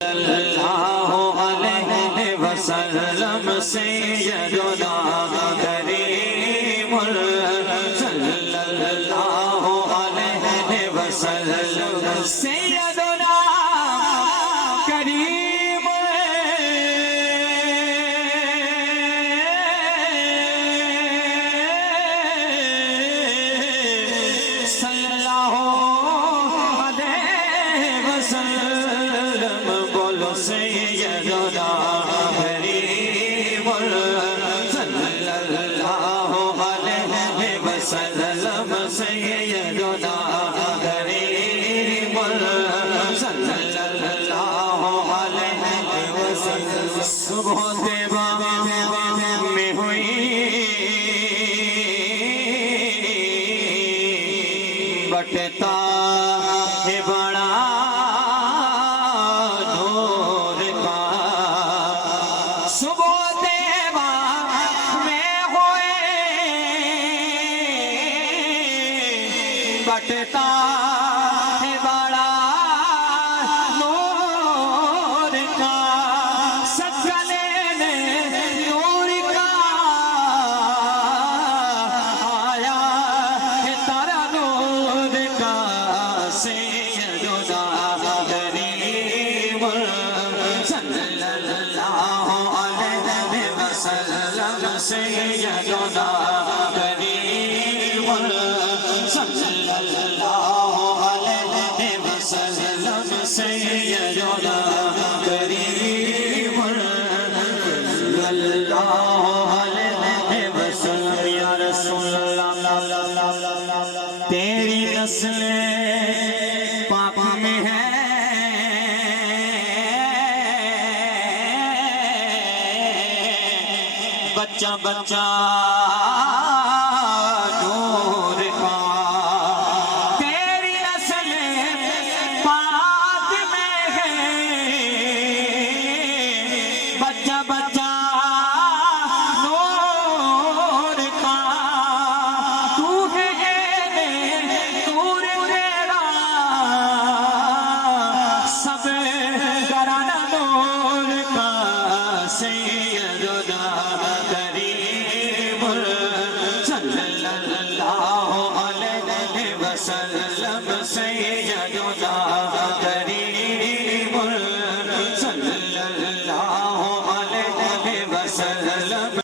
सल्लल्लाहु अलैहि वसल्लम सय्यदुना करीमुल सल्लल्लाहु अलैहि वसल्लम सय्यदुना करीमुल सल्लल्लाहु अलैहि वसल्लम बोलो सय्यदुना करीमुल सल्लल्लाहु अलैहि वसल्लम सय्यदुना करीमुल सल्लल्लाहु अलैहि वसल्लम सुबह देवा में हुई बटता है बड़ा नूर का सुबह देवा में हुए बटता है बड़ा नूर का सकले ने नूर का आया है तारा नूर का सय्यदुना करीमुल सल्लल्लाहु अलैहि वसल्लम सय्यदुना करीमुल सल्लल्लाहु अलैहि वसल्लम सय्यदुना करीमुल सल्लल्लाहु अलैहि वसल्लम या रसूल अल्लाह तेरी नस्ल पाक में है बच्चा बच्चा